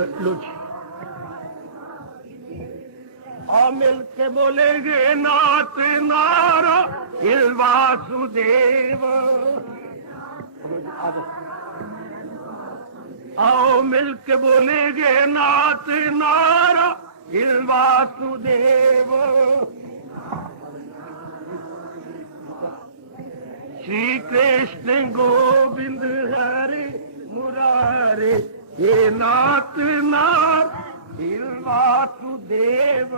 लो जी। और मिल के बोलेंगे नाथ नारायण वासुदेव। आओ मिल के बोलेंगे नाथ नारायण वासुदेव। श्री कृष्ण गोविंद हरे मुरारे, हे नाथ नारायण वासुदेव।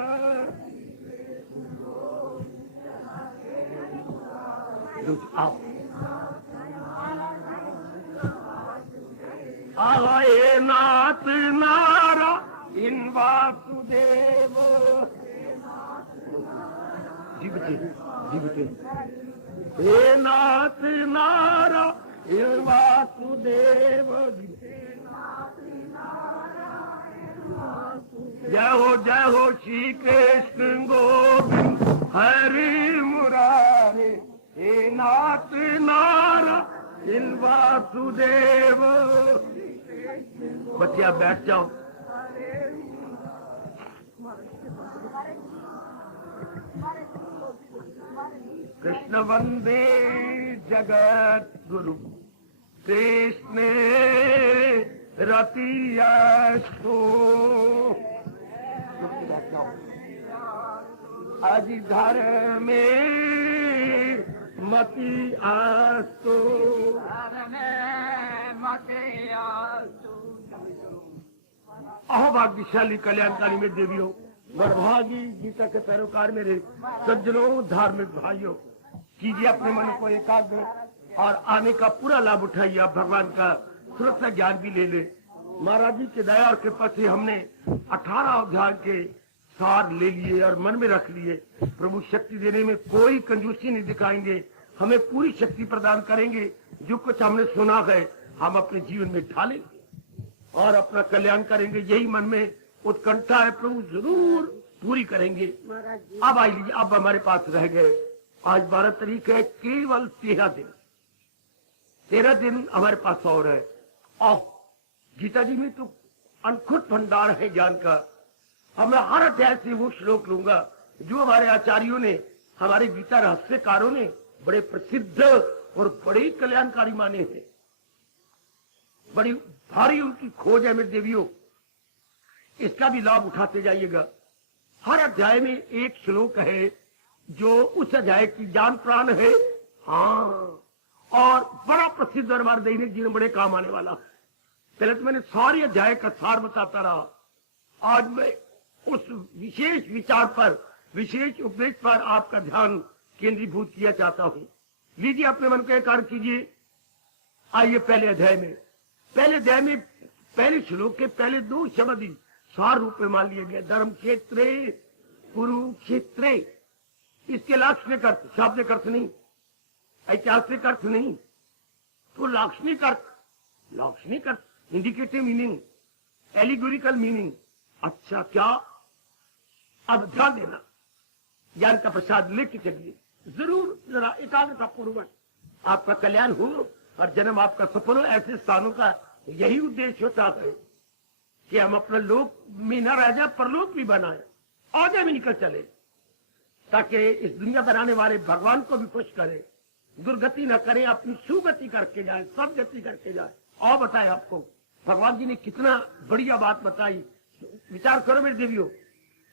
आओ हे नाथ नारायण वासुदेव। जी बचे हे नाथ नारायण वासुदेव। जय हो श्री कृष्ण गोविंद हरि मुरारे, हे नाथ नारायण वासुदेव। बच्चे आप बैठ जाओ। कृष्ण वंदे जगत गुरु, कृष्ण रतियस्तु। आज घर में मति आस्तु। अहो भाग्यशाली कल्याणकारी में देवियों, वरभागी गीता के पैरोकार मेरे सज्जनों, धार्मिक भाइयों, कीजिए अपने मन को एकाग्र और आने का पूरा लाभ उठाइए। आप भगवान का सुरक्षा ज्ञान भी ले ले। महाराज जी की दया और कृपा से हमने 18 अध्याय के सार ले लिए और मन में रख लिए। प्रभु शक्ति देने में कोई कंजूसी नहीं दिखाएंगे, हमें पूरी शक्ति प्रदान करेंगे। जो कुछ हमने सुना है हम अपने जीवन में ढालेंगे और अपना कल्याण करेंगे। यही मन में उत्कंठा है, प्रभु जरूर पूरी करेंगे। अब आइए, अब हमारे पास रह गए आज 12 तारीख है, केवल 13 दिन। 13 दिन हमारे पास और है। और गीता जी में तो अनखुद भंडार है ज्ञान का। अब मैं हर अध्याय से वो श्लोक लूंगा जो हमारे आचार्यों ने, हमारे गीता रहस्यकारों ने बड़े प्रसिद्ध और बड़े कल्याणकारी माने हैं। बड़ी भारी उनकी खोज है मेरे देवियों, इसका भी लाभ उठाते जाइएगा। हर अध्याय में एक श्लोक है जो उस अध्याय की जान प्राण है। हाँ, और बड़ा प्रसिद्ध और हमारे दैनिक जीवन बड़े काम आने वाला। पहले तो मैंने सारी अध्याय का सार बताता रहा, आज मैं उस विशेष विचार पर, विशेष उपदेश पर आपका ध्यान केंद्रीभूत किया चाहता हूं। लीजिए अपने मन को एकाग्र कीजिए। आइए पहले अध्याय में, पहले अध्याय में पहले श्लोक के पहले 2 शब्द ही सार रूप में मान लिए गए। धर्म क्षेत्रे कुरुक्षेत्रे, इसके लाक्षणिक अर्थ, शाब्दिक अर्थ नहीं, ऐतिहासिक अर्थ नहीं, तो लाक्षणिक अर्थ, इंडिकेटिव मीनिंग, एलिगोरिकल मीनिंग। अच्छा, क्या? अब ध्यान देना, ज्ञान का प्रसाद लेके चलिए जरूर, जरा एकाग्रता पूर्वक। आपका कल्याण हो और जन्म आपका सफल हो। ऐसे स्थानों का यही उद्देश्य होता है कि हम अपना लोक में न रह जाए, परलोक भी बनाए, आगे भी निकल चले, ताकि इस दुनिया बनाने वाले भगवान को भी खुश करें, दुर्गति न करें, अपनी सुगति करके जाए, सदगति करके जाए। और बताए आपको भगवान जी ने कितना बढ़िया बात बताई। विचार करो मेरे देवियों।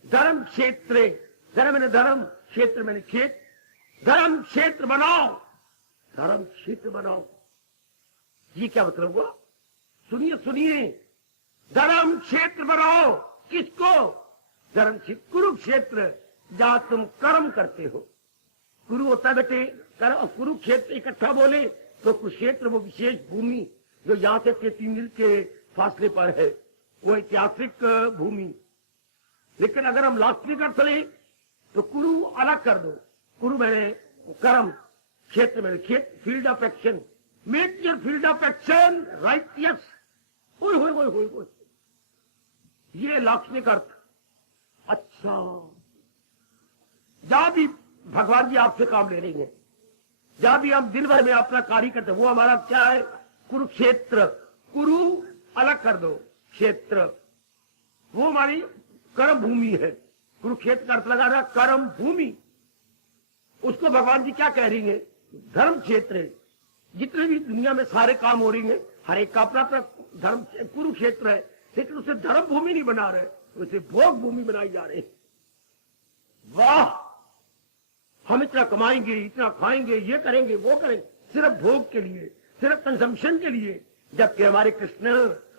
धर्म क्षेत्र, धर्म मैंने धर्म, क्षेत्र मैंने खेत। धर्म क्षेत्र बनाओ, धर्म क्षेत्र बनाओ। ये क्या मतलब हुआ? सुनिए सुनिए, धर्म क्षेत्र बनाओ। किसको? धर्म क्षेत्र, कुरुक्षेत्र, जहां तुम कर्म करते हो। कुरु होता बेटे कर्म, कुरुक्षेत्र इकट्ठा बोले तो कुरुक्षेत्र वो विशेष भूमि जो यहाँ से 3 मील के फासले पर है, वो ऐतिहासिक भूमि। लेकिन अगर हम लाक्षणिक अर्थ लें तो कुरु अलग कर दो। कुरु मैंने कर्म, क्षेत्र मैंने खेत, field of action. Make your field of action righteous. हो ये लाक्षणिक अर्थ। अच्छा, जहां भी भगवान जी आपसे काम ले रही है, जहां भी हम दिन भर में अपना कार्य करते हैं, वो हमारा क्या है? कुरुक्षेत्र। कुरु अलग कर दो, क्षेत्र। वो हमारी कर्म भूमि है। कुरुक्षेत्र का अर्थ लगा रहा कर्म भूमि। उसको भगवान जी क्या कह रही है? धर्म क्षेत्र है। जितने भी दुनिया में सारे काम हो रही है, हर एक का अपना अपना धर्म कुरुक्षेत्र है, लेकिन उसे धर्म भूमि नहीं बना रहे, उसे भोग भूमि बनाई जा रही है। वाह, हम इतना कमाएंगे, इतना खाएंगे, ये करेंगे, वो करेंगे, सिर्फ भोग के लिए, सिर्फ कंजम्पशन के लिए। जबकि हमारे कृष्ण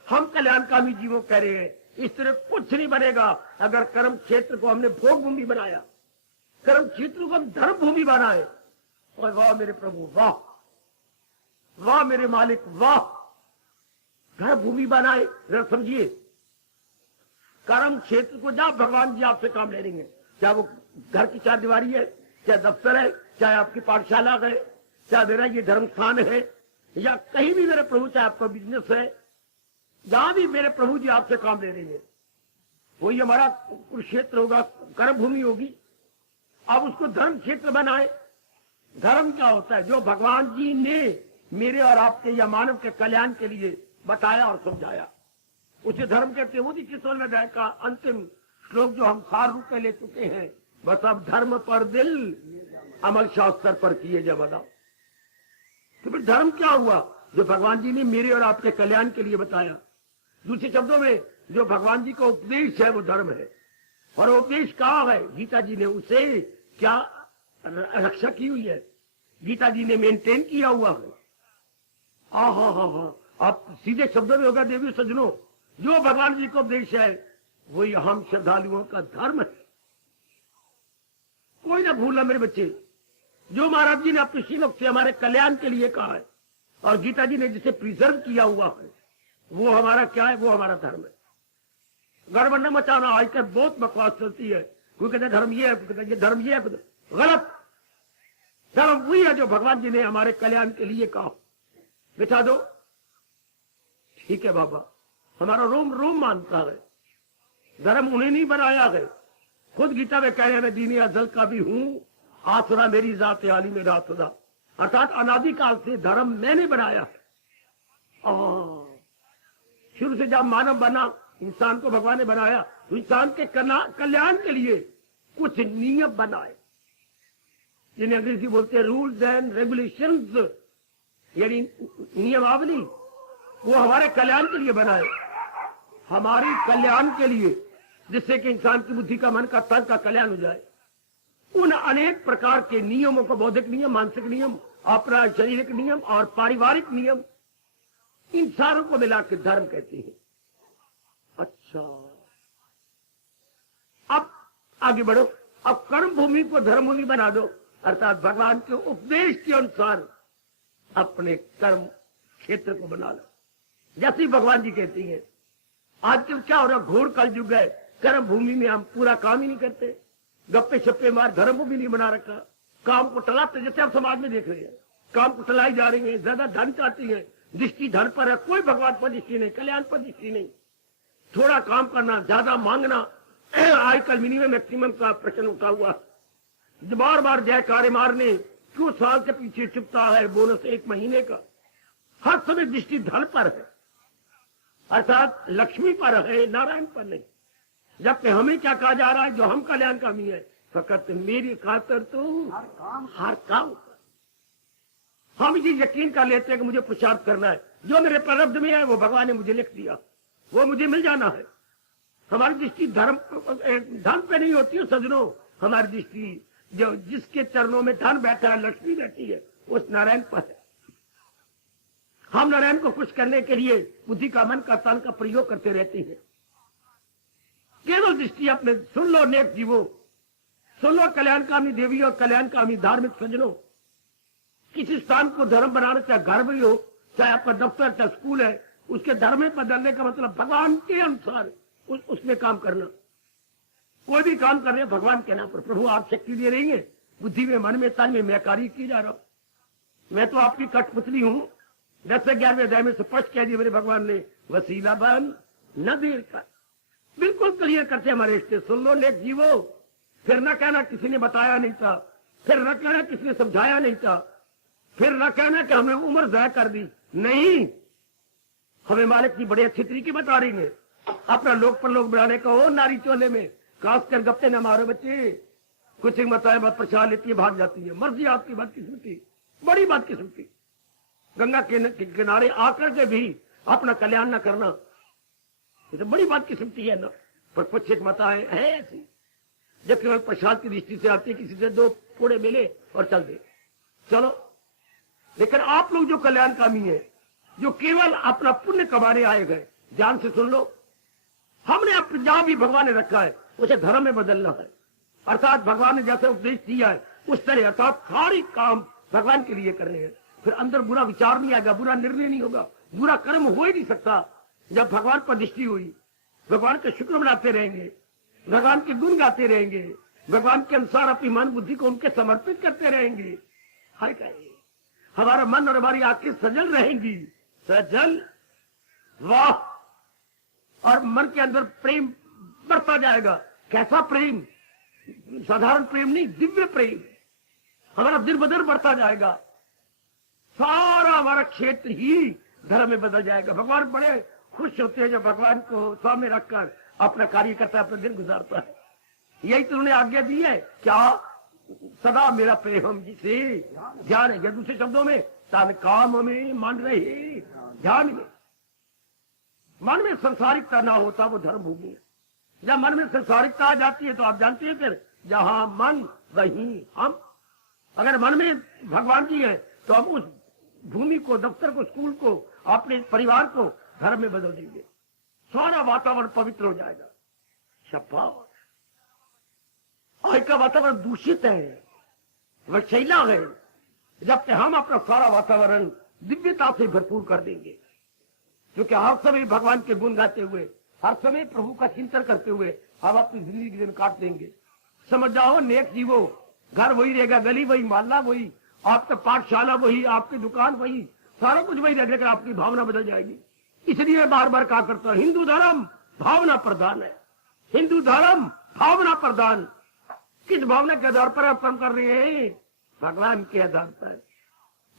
हम कल्याणकामी जीवों कह रहे हैं इस तरह कुछ नहीं बनेगा अगर कर्म क्षेत्र को हमने भोग भूमि बनाया, कर्म क्षेत्र को हम धर्म भूमि बनाए। और वाह मेरे प्रभु, वाह वाह मेरे मालिक, वाह, धर्म भूमि बनाए। जरा समझिए, कर्म क्षेत्र को जहां भगवान जी आपसे काम ले लेंगे, चाहे वो घर की चार दीवारी है, चाहे दफ्तर है, चाहे आपकी पाठशाला है, चाहे मेरा ये धर्म स्थान है, या कहीं भी मेरे प्रभु, चाहे आपका बिजनेस है, जहां भी मेरे प्रभु जी आपसे काम ले लेंगे, वही हमारा कुरुक्षेत्र होगा, कर्म भूमि होगी। आप उसको धर्म क्षेत्र बनाए। धर्म क्या होता है? जो भगवान जी ने मेरे और आपके या मानव के कल्याण के लिए बताया और समझाया, उसे धर्म कहते हैं। मोदी किशोर अध्याय का अंतिम श्लोक जो हम सार रूप में ले चुके हैं, बस अब धर्म पर दिल अमल शास्त्र पर किए जब अदा। तो फिर धर्म क्या हुआ? जो भगवान जी ने मेरे और आपके कल्याण के लिए बताया। दूसरे शब्दों में, जो भगवान जी का उपदेश है वो धर्म है। और उपदेश कहाँ है? गीता जी ने उसे क्या रक्षा की हुई है, गीता जी ने मेंटेन किया हुआ है। आप सीधे शब्दों में होगा देवी सज्जनों, जो भगवान जी का उपदेश है वही हम श्रद्धालुओं का धर्म है। कोई ना भूलना मेरे बच्चे, जो महाराज जी ने अपने श्रीमुख से हमारे कल्याण के लिए कहा है और गीता जी ने जिसे प्रिजर्व किया हुआ है, वो हमारा क्या है? वो हमारा धर्म है। गड़बड़ न मचाना। आजकल बहुत बकवास चलती है, कोई कहते धर्म ये है, कोई कहते धर्म ये है। गलत। धर्म वही है जो भगवान जी ने हमारे कल्याण के लिए कहा। बिठा दो, ठीक है बाबा, हमारा रोम रोम मानता है। धर्म उन्हें नहीं बनाया है। खुद गीता में कह रहे हैं, मैं दीनी अजल का भी हूं, आसुरा मेरी जात आली में रातुदा। अर्थात अनादिकाल से धर्म मैंने बनाया है। शुरू से जब मानव बना, इंसान को भगवान ने बनाया, तो इंसान के कल्याण के लिए कुछ नियम बनाए, जिन्हें अंग्रेजी बोलते हैं रूल्स एंड रेगुलेशंस, यानी नियमावली। वो हमारे कल्याण के लिए बनाए, हमारे कल्याण के लिए, जिससे कि इंसान की बुद्धि का, मन का, तन का कल्याण हो जाए। उन अनेक प्रकार के नियमों को, बौद्धिक नियम, मानसिक नियम, अपना शारीरिक नियम और पारिवारिक नियम, इन सारों को मिला के धर्म कहते हैं। अच्छा, अब आगे बढ़ो। अब कर्म भूमि को धर्म भूमि बना दो, अर्थात भगवान के उपदेश के अनुसार अपने कर्म क्षेत्र को बना लो। जैसे भगवान जी कहती हैं, आजकल क्या हो रहा, घोर कलयुग है, कर्म भूमि में हम पूरा काम ही नहीं करते, गप्पे छप्पे मार, धर्म को भी नहीं बना रखा, काम को टलाते। जैसे आप समाज में देख रहे हैं, काम को टलाई जा रही है, ज्यादा धन चाहती है, दृष्टि धन पर है, कोई भगवान पर दृष्टि नहीं, कल्याण पर दृष्टि नहीं। थोड़ा काम करना, ज्यादा मांगना, आजकल मिनिमम मैक्सिमम का प्रश्न उठा हुआ। बार बार जयकारे मारने, क्यों साल के पीछे चुपता है, बोनस 1 महीने का। हर समय दृष्टि धन पर है, अर्थात लक्ष्मी पर है, नारायण पर नहीं। जबकि हमें क्या कहा जा रहा है, जो हम कल्याणकामी है, फकत मेरी खातर तो हर काम। हम ये यकीन कर लेते हैं कि मुझे पुरुषार्थ करना है, जो मेरे प्रारब्ध में है वो भगवान ने मुझे लिख दिया, वो मुझे मिल जाना है। हमारी दृष्टि धर्म धन पे नहीं होती है सज्जनों, हमारी दृष्टि जो जिसके चरणों में धन बैठा है, लक्ष्मी बैठी है, उस नारायण पर है। हम नारायण को खुश करने के लिए बुद्धि का, मन का, तन का प्रयोग करते रहते हैं। केवल दृष्टि अपने सुन लो नेक जीवो, सुन लो कल्याणकामी देवी और कल्याणकामी धार्मिक सज्जनों। किसी स्थान को धर्म बनाना, चाहे घर भी हो, चाहे आपका दफ्तर, चाहे स्कूल है, उसके धर्म में बदलने का मतलब भगवान के अनुसार उसमें काम करना। कोई भी काम कर रहे हैं भगवान के नाम पर, प्रभु आप शक्ति दे रही है, बुद्धि में, मन में, तन में, मैं कार्य की जा रहा हूं। मैं तो आपकी कठपुतली हूं। 10 से 11वें अध्याय में स्पष्ट कह दिया मेरे भगवान ने, वसीला बन न देर का। बिल्कुल क्लियर करते हमारे रिश्ते। सुन लो नेक जीवो, फिर न कहना किसी ने बताया नहीं था, फिर न कहना किसी ने समझाया नहीं था, फिर न कहना कि हमने उम्र ज़ाया कर दी। नहीं, हमें मालिक की बड़े अच्छी तरीके बता रही है। अपना लोग पर लोग बनाने का हो नारी चोले में, खासकर गप्पे न मारो बच्चे। कुछ हिम्मत मत प्रचार लेती है, भाग जाती है। मर्जी आपकी बदकिस्मती, बड़ी बदकिस्मती। गंगा के किनारे आकर के भी अपना कल्याण न करना, ये तो बड़ी बदकिस्मती है ना। पर कुछ एक मताएं है ऐसी, जब केवल प्रसाद की दृष्टि से आती है, किसी से दो पूरे मिले और चल दे, चलो। लेकिन आप लोग जो कल्याणकामी है, जो केवल अपना पुण्य कमाने आए गए, ध्यान से सुन लो। हमने अपने जहां भी भगवान ने रखा है उसे धर्म में बदलना है, अर्थात भगवान ने जैसे उपदेश दिया है उस तरह, अर्थात सारी काम भगवान के लिए करने हैं। फिर अंदर बुरा विचार नहीं आएगा, बुरा निर्णय नहीं होगा, बुरा कर्म हो ही नहीं सकता। जब भगवान पर दृष्टि हुई, भगवान का शुक्र मनाते रहेंगे, भगवान के गुण गाते रहेंगे, भगवान के अनुसार अपनी मन बुद्धि को उनके समर्पित करते रहेंगे, हर कहे हमारा मन और हमारी आंखें सजल रहेंगी, सजल, वाह। और मन के अंदर प्रेम बढ़ता जाएगा। कैसा प्रेम? साधारण प्रेम नहीं, दिव्य प्रेम। हमारा दिन ब दिन बढ़ता जाएगा, सारा हमारा क्षेत्र ही धर्म में बदल जाएगा। भगवान बड़े खुश होते हैं जब भगवान को सामने रखकर अपना कार्य करता है, अपना दिन गुजारता है। यही तो उन्होंने आज्ञा दी है, क्या? सदा मेरा प्रेम हम जिसे ध्यान है। दूसरे शब्दों में, तन काम में मन रहे ध्यान में। मन में संसारिकता ना होता वो धर्म भूमि है। जब मन में संसारिकता आ जाती है तो आप जानते हैं, फिर जहां मन वहीं हम। अगर मन में भगवान जी है तो हम उस भूमि को, दफ्तर को, स्कूल को, अपने परिवार को धर्म में बदल देंगे, सारा वातावरण पवित्र हो जाएगा। शाबाश। आज का वातावरण दूषित है, विषैला है। जबकि हम अपना सारा वातावरण दिव्यता से भरपूर कर देंगे, क्योंकि हर समय भगवान के गुण गाते हुए, हर समय प्रभु का चिंतन करते हुए हम अपनी जिंदगी के दिन काट देंगे। समझ जाओ, नेक जीवो, घर वही रहेगा, गली वही, मोहल्ला वही, आपका पाठशाला वही, आपकी दुकान वही, सारा कुछ वही रहेगा, लेकिन आपकी भावना बदल जाएगी। इसलिए बार बार कहा करता हूं, हिंदू धर्म भावना प्रधान है। हिंदू धर्म भावना प्रधान। किस भावना के आधार पर हम कर्म कर रहे हैं? भगवान के आधार पर,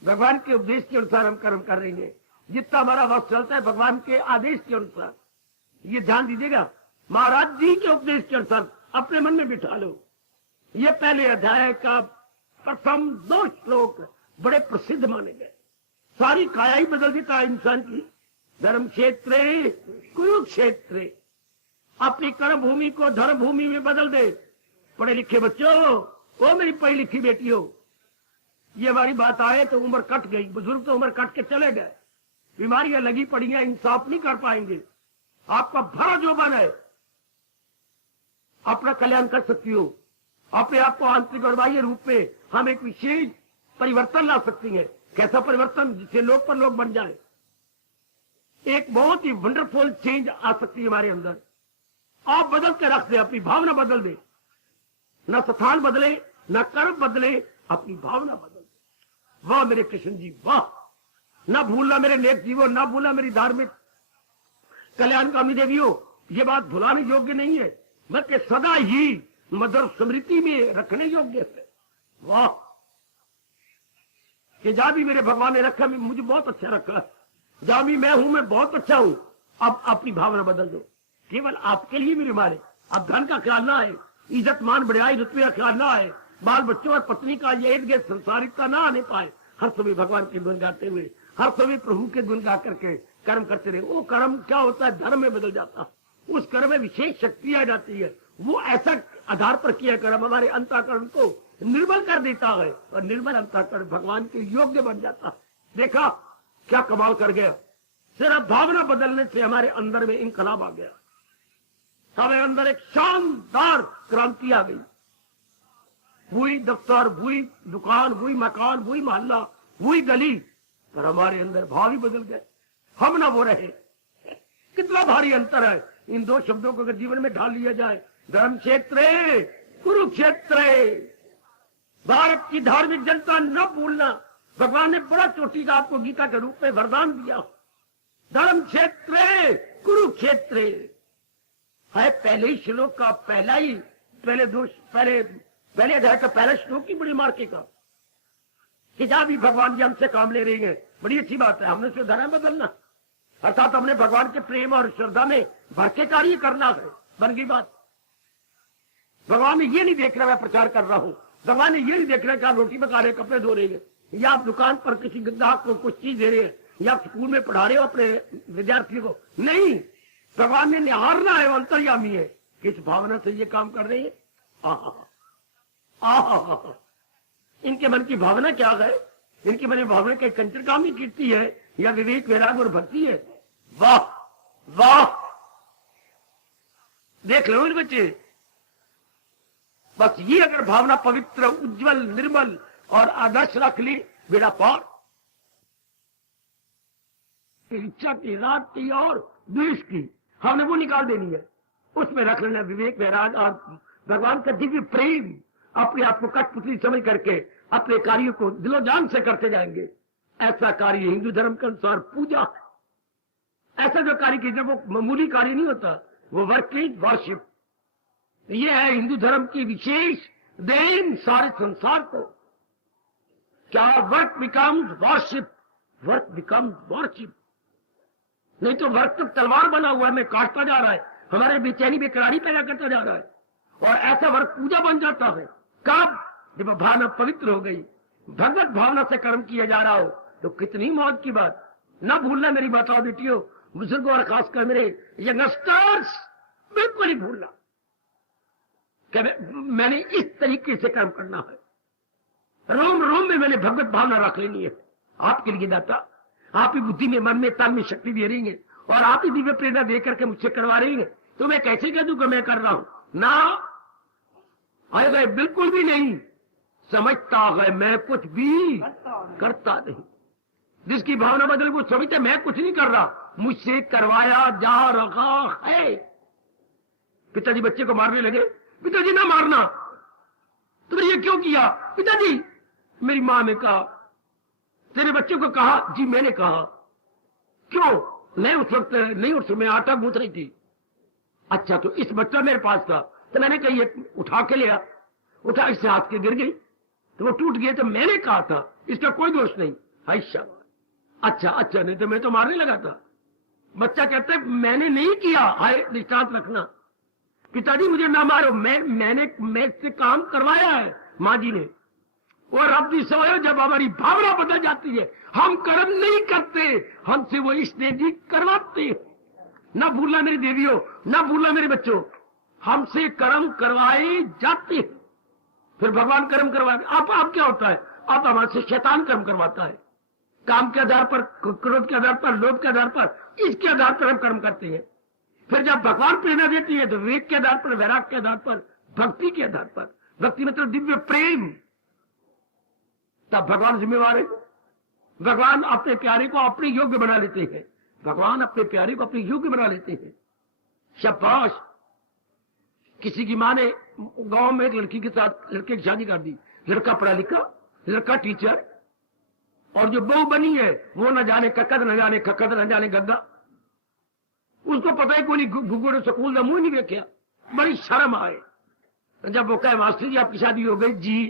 भगवान के उपदेश के अनुसार हम कर्म कर रहे हैं। जितना हमारा वक्त चलता है भगवान के आदेश के अनुसार। ये ध्यान दीजिएगा, महाराज जी के उपदेश के अनुसार अपने मन में बिठा लो। ये पहले अध्याय का प्रथम 2 श्लोक बड़े प्रसिद्ध माने गए। सारी काया ही बदल देता है इंसान की। धर्म क्षेत्रे कुरुक्षेत्रे, अपनी कर्म भूमि को धर्म भूमि में बदल दे। पढ़े लिखे बच्चों, वो मेरी पढ़ी लिखी बेटियों, ये हमारी बात आए तो उम्र कट गई। बुजुर्ग तो उम्र कट के चले गए, बीमारियां लगी पड़ी हैं, इंसाफ नहीं कर पाएंगे। आपका भरा जो बन है, अपना कल्याण कर सकती हो। अपने आप को आंतरिक और बाह्य रूप में हम एक विशेष परिवर्तन ला सकती हैं। कैसा परिवर्तन? जिससे लोग पर लोग बन जाए। एक बहुत ही वंडरफुल चेंज आ सकती है हमारे अंदर। आप बदल के रख दे, अपनी भावना बदल दे। न स्थान बदले, न कर्म बदले, अपनी भावना बदल दे। वाह मेरे कृष्ण जी, वाह। न भूलना मेरे नेक जीवो, न भूलना मेरी धार्मिक कल्याणकामी देवियों। ये बात भुलाने योग्य नहीं है, बल्कि सदा ही मधुर स्मृति में रखने योग्य है। वाह, कि जहां भी मेरे भगवान ने रखा, मुझे बहुत अच्छा रखा। जहां भी मैं हूं, मैं बहुत अच्छा हूं। अब अपनी भावना बदल दो, केवल आपके लिए मेरे मारे। अब धन का ख्याल ना है, इज्जत मान बढ़ाई रुतबे का ख्याल ना है, बाल बच्चों और पत्नी का ये इर्द गिर्द संसारिकता ना आने पाए। हर समय भगवान के गुण गाते हुए, हर समय प्रभु के गुण गा करके कर्म करते रहे। वो कर्म क्या होता है? धर्म में बदल जाता। उस कर्म में विशेष शक्ति आ जाती है। वो ऐसा आधार पर किया कर्म हमारे अंतःकरण को निर्मल कर देता है, और निर्मल अंतःकरण भगवान के योग्य बन जाता। देखा क्या कमाल कर गया? सिर्फ भावना बदलने से हमारे अंदर में इनकलाब आ गया। हमारे अंदर एक शानदार क्रांति आ गई। वही दफ्तर, वही दुकान, वही मकान, वही मोहल्ला, वही गली, पर हमारे अंदर भाव ही बदल गए। हम ना वो रहे। कितना भारी अंतर है इन 2 शब्दों को अगर जीवन में ढाल लिया जाए। धर्म क्षेत्रे कुरुक्षेत्र। भारत की धार्मिक जनता न भूलना, भगवान ने बड़ा चोटी का आपको गीता के रूप में वरदान दिया। धर्म क्षेत्रे कुरुक्षेत्र है पहले ही श्लोक का पहला ही, पहले अध्याय का पहला श्लोक की बड़ी मार्के का, कि जहां भी भगवान जी हमसे काम ले रही है। बड़ी अच्छी बात है, हमने उसे धर्म बदलना। अर्थात हमने भगवान के प्रेम और श्रद्धा में भर के कार्य करना है। बन गई बात। भगवान ने ये नहीं देख रहा मैं प्रचार कर रहा हूं, भगवान ने ये नहीं देख रहा कि आप रोटी पका रहे, कपड़े धो रहे हैं, या आप दुकान पर किसी ग्राहक को कुछ चीज दे रहे हैं, या आप स्कूल में पढ़ा रहे हो अपने विद्यार्थियों को। नहीं, भगवान ने निहारना है, अंतर्यामी है, किस भावना से ये काम कर रहे हैं। आहा, इनके मन की भावना क्या है, इनके मन की भावना के कंचरकामी कीर्ति है या विवेक वैराग और भक्ति है। वाह वाह, देख लो इन बच्चे, बस ये अगर भावना पवित्र, उज्जवल, निर्मल और आदर्श रख ली, बेड़ा पार। इच्छा की, रात की और द्वेष की हमने वो निकाल देनी है, उसमें रख लेना विवेक वैराग और भगवान का दिव्य प्रेम। अपने आप को कठपुतली समझ करके अपने कार्यों को दिलो जान से करते जाएंगे। ऐसा कार्य हिंदू धर्म के अनुसार पूजा है। ऐसा जो कार्य कीजिए वो मामूली कार्य नहीं होता, वो वर्कप्लेस वर्शिप। ये है हिंदू धर्म की विशेष देन सारे संसार को। क्या work becomes worship, work becomes worship. नहीं तो वर्क तो तलवार बना हुआ है, मैं काटता जा रहा है, हमारे बेचैनी बेकरारी पैदा करता जा रहा है, और ऐसा वर्क पूजा बन जाता है। कब? जब भावना पवित्र हो गई, भगवत भावना से कर्म किया जा रहा हो, तो कितनी मौज की बात। ना भूलना मेरी माताओं बेटियों, बुजुर्गों और खासकर मेरे यंगस्टर्स, बिल्कुल ही भूलना कि मैंने इस तरीके से कर्म करना है। रोम रोम में मैंने भगवत भावना रख लेनी है। आपके लिए दाता, आप ही बुद्धि में, मन में, तन में शक्ति दे रही है, और आप ही दिव्य प्रेरणा दे करके मुझसे करवा रही है, तो मैं कैसे कह दूं कि मैं कर रहा हूं? ना आएगा, बिल्कुल भी नहीं। समझता है मैं कुछ भी करता नहीं। जिसकी भावना बदल वो समझते मैं कुछ नहीं कर रहा, मुझसे करवाया जा रहा है। पिताजी बच्चे को मारने लगे, पिताजी ना मारना, तुमने ये क्यों किया? पिताजी, मेरी मां ने कहा। तेरे बच्चे को कहा? जी मैंने कहा। क्यों? नहीं, उस वक्त नहीं, उस समय आटा गूंथ रही थी। अच्छा, तो इस बच्चा मेरे पास था, तो मैंने कही उठा के लिया, उठा, इससे हाथ के गिर गई तो वो टूट गया, तो मैंने कहा था, इसका कोई दोष नहीं। हाय शाबाश। अच्छा, नहीं तो मैं तो मारने लगा था। बच्चा कहता है मैंने नहीं किया। हाय, दृष्टांत रखना। पिताजी मुझे ना मारो, मैंने इससे काम करवाया है माँ जी ने। और अब भी समय जब हमारी भावना बदल जाती है, हम कर्म नहीं करते, हमसे वो स्नेह जी करवाते। ना भूलना मेरी देवियों, ना भूलना मेरे बच्चों, हमसे कर्म करवाए जाते हैं। फिर भगवान कर्म करवाए। आप क्या होता है? आप हमारे से शैतान कर्म करवाता है। काम के आधार पर, क्रोध के आधार पर, लोभ के आधार पर, इसके आधार पर हम कर्म करते हैं। फिर जब भगवान प्रेरणा देती है तो विवेक के आधार पर, वैराग के आधार पर, भक्ति के आधार पर, भक्ति मतलब दिव्य प्रेम, तब भगवान जिम्मेवार है। भगवान अपने प्यारे को अपने योग्य बना लेते हैं। भगवान अपने प्यारे को अपने योग्य बना लेते हैं। शाबाश। किसी की मां ने गांव में एक लड़की के साथ, लड़के की शादी कर दी। लड़का पढ़ा लिखा, लड़का टीचर, और जो बहू बनी है वो न जाने ककद, न जाने खकद, न जाने गद्दा। उसको पता है कोई गुगुड़ स्कूल का मुंह नहीं देखा। बड़ी शर्म आए जब वो कहे मास्टर जी आपकी शादी हो गई। जी,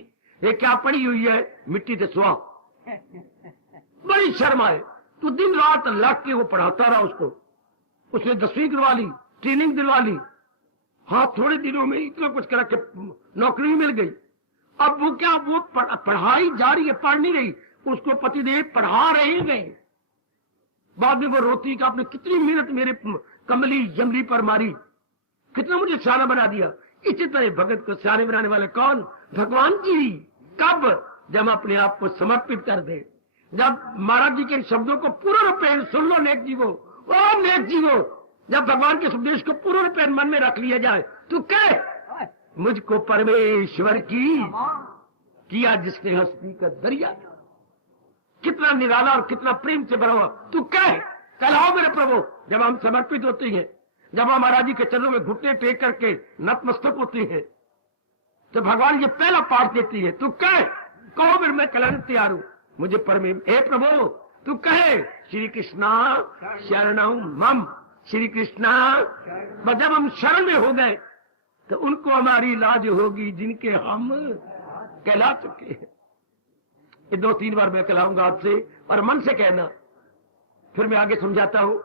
ये क्या पड़ी हुई है? मिट्टी से सुहा। बड़ी शर्म आए। तो दिन रात लग के वो पढ़ाता रहा उसको। उसने 10वीं करवा ली, ट्रेनिंग दिलवा ली। हाँ, थोड़े दिनों में इतना कुछ करा के नौकरी मिल गई। अब वो क्या, वो पढ़ाई जारी है, पढ़ नहीं रही, उसको पतिदेव पढ़ा रहे गए। बाद में वो रोती कि आपने कितनी मेहनत मेरे कमली जमली पर मारी, कितना मुझे सियाना बना दिया। इसी तरह भगत को सियाने बनाने वाले कौन? भगवान जी। कब? जब अपने आप को समर्पित कर दे, जब महाराज जी के शब्दों को पूर्ण रूपेण सुन लो नेक जीवो, ओ नेक जीवो, जब भगवान के संदेश को पूर्ण रूपेण मन में रख लिया जाए तो कह मुझको परमेश्वर की किया जिसने हस्ती का दरिया। कितना निराला और कितना प्रेम से भरा हुआ। तू कह, कहलाओ मेरे प्रभु। जब हम समर्पित होते हैं, जब हम महाराज जी के चरणों में घुटने टेक करके नतमस्तक होते हैं, तो भगवान ये पहला पाठ देती है। तू कह, कहो फिर मैं कहलाने तैयार हूं। मुझे हे प्रभु तू कहे श्री कृष्णा शरणम मम। श्री कृष्णा, जब हम शरण में हो गए तो उनको हमारी लाज होगी जिनके हम कहला चुके हैं। ये 2-3 बार मैं कहलाऊंगा आपसे, और मन से कहना, फिर मैं आगे समझाता हूं।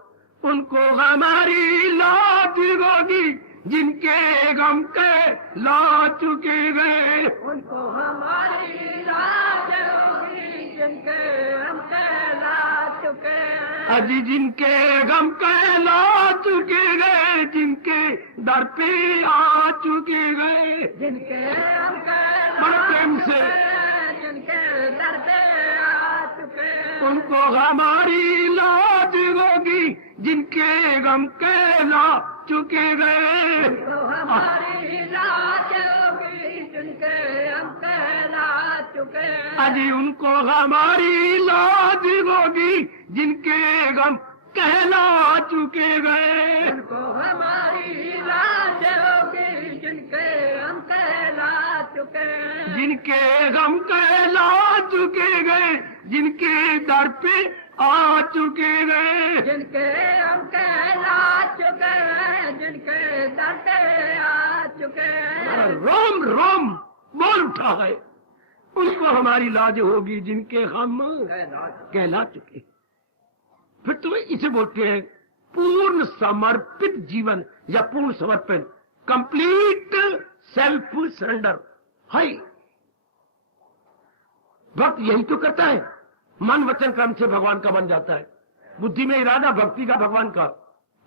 उनको हमारी लाज होगी जिनके गम के ला चुके गए। उनको हमारी लाज होगी जिनके हम कहला चुके हैं। अजी जिनके गम कहला चुके गए, जिनके दर पे आ चुके गए, जिनके हम कहला बड़े प्रेम से जिनके दर पे आ चुके हैं। उनको हमारी लाज होगी जिनके गम कहला चुके गए। उनको हमारी लाज होगी जिनके हम कहला चुके हैं। अजी उनको हमारी लाज होगी जिनके गम कहला चुके गए। उनको हमारी लाज होगी जिनके हम कहला चुके हैं। जिनके गम कहला चुके गए, जिनके दर पे आ चुके गए। जिनके हम कहला चुके हैं, जिनके दर पे आ चुके हैं। रोम रोम बोल उठा है, उनको हमारी लाज होगी जिनके हम कहला चुके। फिर तो इसे बोलते हैं पूर्ण समर्पित जीवन या पूर्ण समर्पण, कंप्लीट सेल्फ सरेंडर। है भक्त यही तो करता है, मन वचन कर्म से भगवान का बन जाता है। बुद्धि में इरादा भक्ति का भगवान का,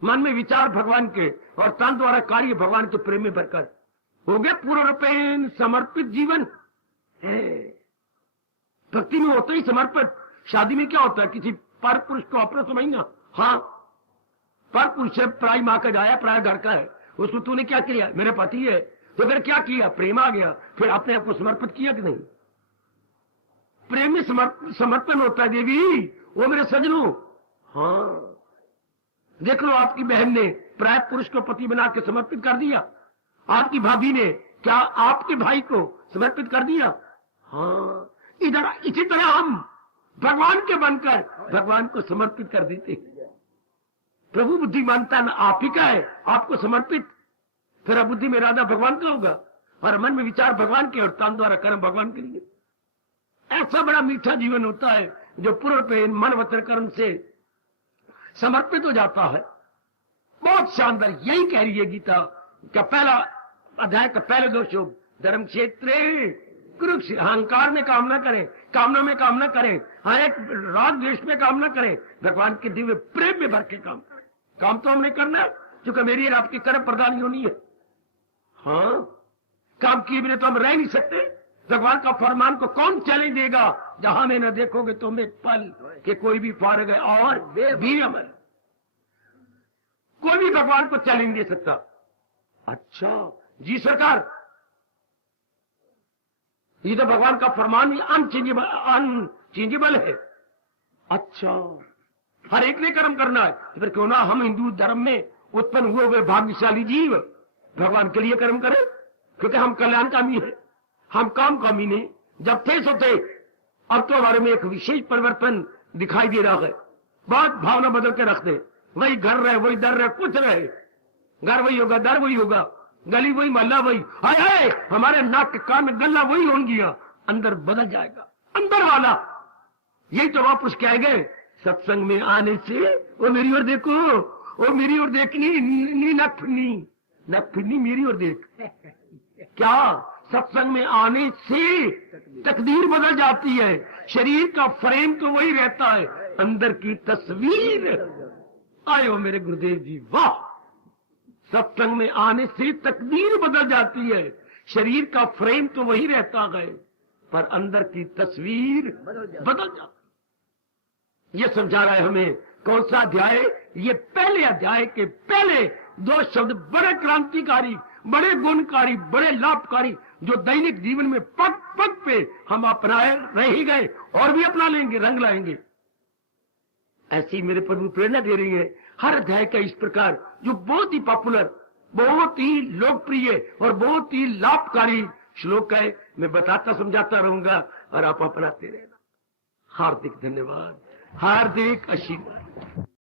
मन में विचार भगवान के, और तन द्वारा कार्य भगवान के प्रेम में भरकर हो गए पूर्ण रूपेण समर्पित जीवन है। भक्ति में होता ही समर्पित। शादी में क्या होता है, किसी पर पुरुष को अपना समझना। हाँ, पर पुरुष से पराई माँ का जाया, पराया घर का है, उसको तूने क्या किया, मेरे पति है, तो फिर क्या किया, प्रेम आ गया, फिर अपने आप को समर्पित किया कि नहीं। प्रेम में समर्पण होता है। देवी वो मेरे सजनों, हाँ देख लो आपकी बहन ने प्राय पुरुष को पति बना के समर्पित कर दिया, आपकी भाभी ने क्या आपके भाई को समर्पित कर दिया। हाँ, इधर इसी तरह हम भगवान के बनकर भगवान को समर्पित कर देते। प्रभु बुद्धिमानता आप ही का है, आपको समर्पित, फिर बुद्धि में इरादा भगवान का होगा, और मन में विचार भगवान के, और तन द्वारा कर्म भगवान के लिए। ऐसा बड़ा मीठा जीवन होता है जो पूर्ण प्रेम मन वचन कर्म से समर्पित हो जाता है। बहुत शानदार, यही कह रही है गीता का पहला अध्याय का पहले दो शब्द, धर्म क्षेत्र कुरुक्ष। अहंकार में काम न करें, कामना में काम न करें, हाँ एक राग द्वेष में काम न करें, भगवान के दिव्य प्रेम में भर के काम करें। काम तो हमने करना है, क्योंकि मेरी और आपकी कर्म प्रधान होनी है। हाँ, काम किए बिना तो हम रह नहीं सकते। भगवान का फरमान को कौन चैलेंज देगा, जहां में न देखोगे तुम एक पल कि कोई भी फारग है और वीर अमर। कोई भी भगवान को चैलेंज दे सकता। अच्छा जी सरकार, ये तो भगवान का फरमान ही अनचेंजेबल है। अच्छा, हर एक ने कर्म करना है, तो फिर क्यों ना हम हिंदू धर्म में उत्पन्न हुए भाग्यशाली जीव भगवान के लिए कर्म करें, क्योंकि हम कल्याणकामी हैं, हम काम कामी नहीं। जब थे सो थे, अब तो हमारे में एक विशेष परिवर्तन दिखाई दे रहा है। बहुत भावना बदल के रख दे, वही घर रहे, वही दर रहे, कुछ रहे, घर वही होगा, दर वही होगा, गली वही, मोहल्ला वही, हाय हमारे नाक के कान में गला वही होंगी, अंदर बदल जाएगा, अंदर वाला। यही तो वापस कह गए सत्संग में आने से, वो मेरी ओर देखो, वो मेरी ओर देखनी, नक फिरनी मेरी ओर देख। क्या सत्संग में आने से तकदीर बदल जाती है। शरीर का फ्रेम तो वही रहता है, अंदर की तस्वीर। आयो मेरे गुरुदेव जी, वाह। सत्संग में आने से तकदीर बदल जाती है, शरीर का फ्रेम तो वही रहता है, पर अंदर की तस्वीर बदल जाती। ये समझा रहा है हमें कौन सा अध्याय, ये पहले अध्याय के पहले दो शब्द बड़े क्रांतिकारी, बड़े गुणकारी, बड़े लाभकारी, जो दैनिक जीवन में पग पग पे हम अपनाए रह ही गए और भी अपना लेंगे, रंग लाएंगे। ऐसी मेरे प्रभु प्रेरणा दे रही है हर अध्याय का इस प्रकार, जो बहुत ही पॉपुलर, बहुत ही लोकप्रिय और बहुत ही लाभकारी श्लोक है। मैं बताता समझाता रहूंगा और आप अपनाते रहना। हार्दिक धन्यवाद, हार्दिक आशीर्वाद।